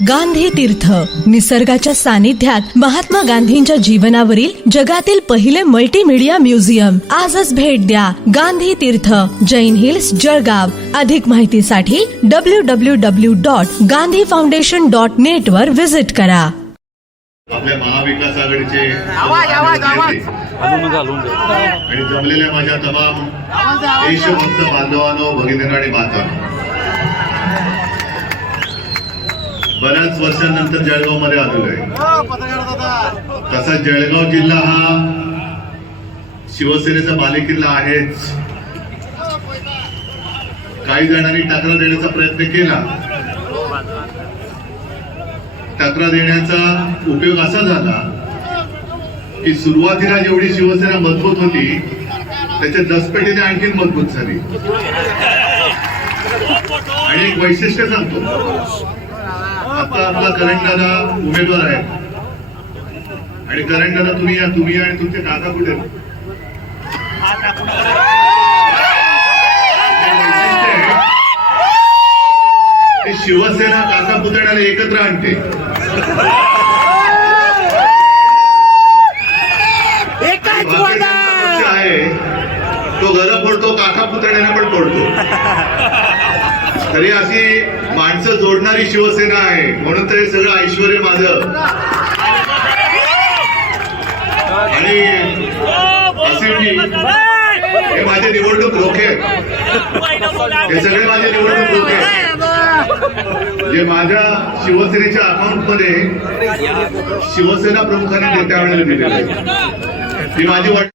गांधी तीर्थ. निसर्गाच्या सानिध्यात महात्मा गांधींच्या जीवनावरील जगातील पहिले मल्टीमीडिया म्युझियम आजच भेट द्या गांधी तीर्थ. जैन हिल्स जळगाव. अधिक माहितीसाठी W W W dot Gandhi foundation dot net वर विजिट करा. आपल्या महाविकास आघाडीचे आणि जमलेल्या माझ्या तमाम देशभक्त बांधवांनो भगिनींनो आणि बऱ्याच वर्षांनंतर जळगावमध्ये आलेलो आहे. तसा जळगाव जिल्हा हा शिवसेनेचा बालेकिल्ला आहेच. काही जणांनी तक्रार देण्याचा प्रयत्न केला. तक्रार देण्याचा उपयोग असा झाला की सुरुवातीला जेवढी शिवसेना मजबूत होती त्याच्या दसपेटीने आणखीन मजबूत झाली. आणि एक वैशिष्ट्य सांगतो. आता आपला करंटाला उमेदवार आहे. आणि करंटाला तुम्ही या तुम्ही आणि तुमचे काका कुठे. ते शिवसेना काका पुतण्याला एकत्र आणते. आहे तो घर फोडतो काका पुतण्याने पण फोडतो तरी अशी माणसं जोडणारी शिवसेना आहे. म्हणून तर हे सगळं ऐश्वर माझं. आणि हे माझे निवडणूक रोखे आहेत. हे सगळे माझे निवडणूक रोखे आहेत. जे माझ्या शिवसेनेच्या अकाउंटमध्ये शिवसेना प्रमुखाने नेत्यावेळेला दिलेले आहे. ती माझी वाट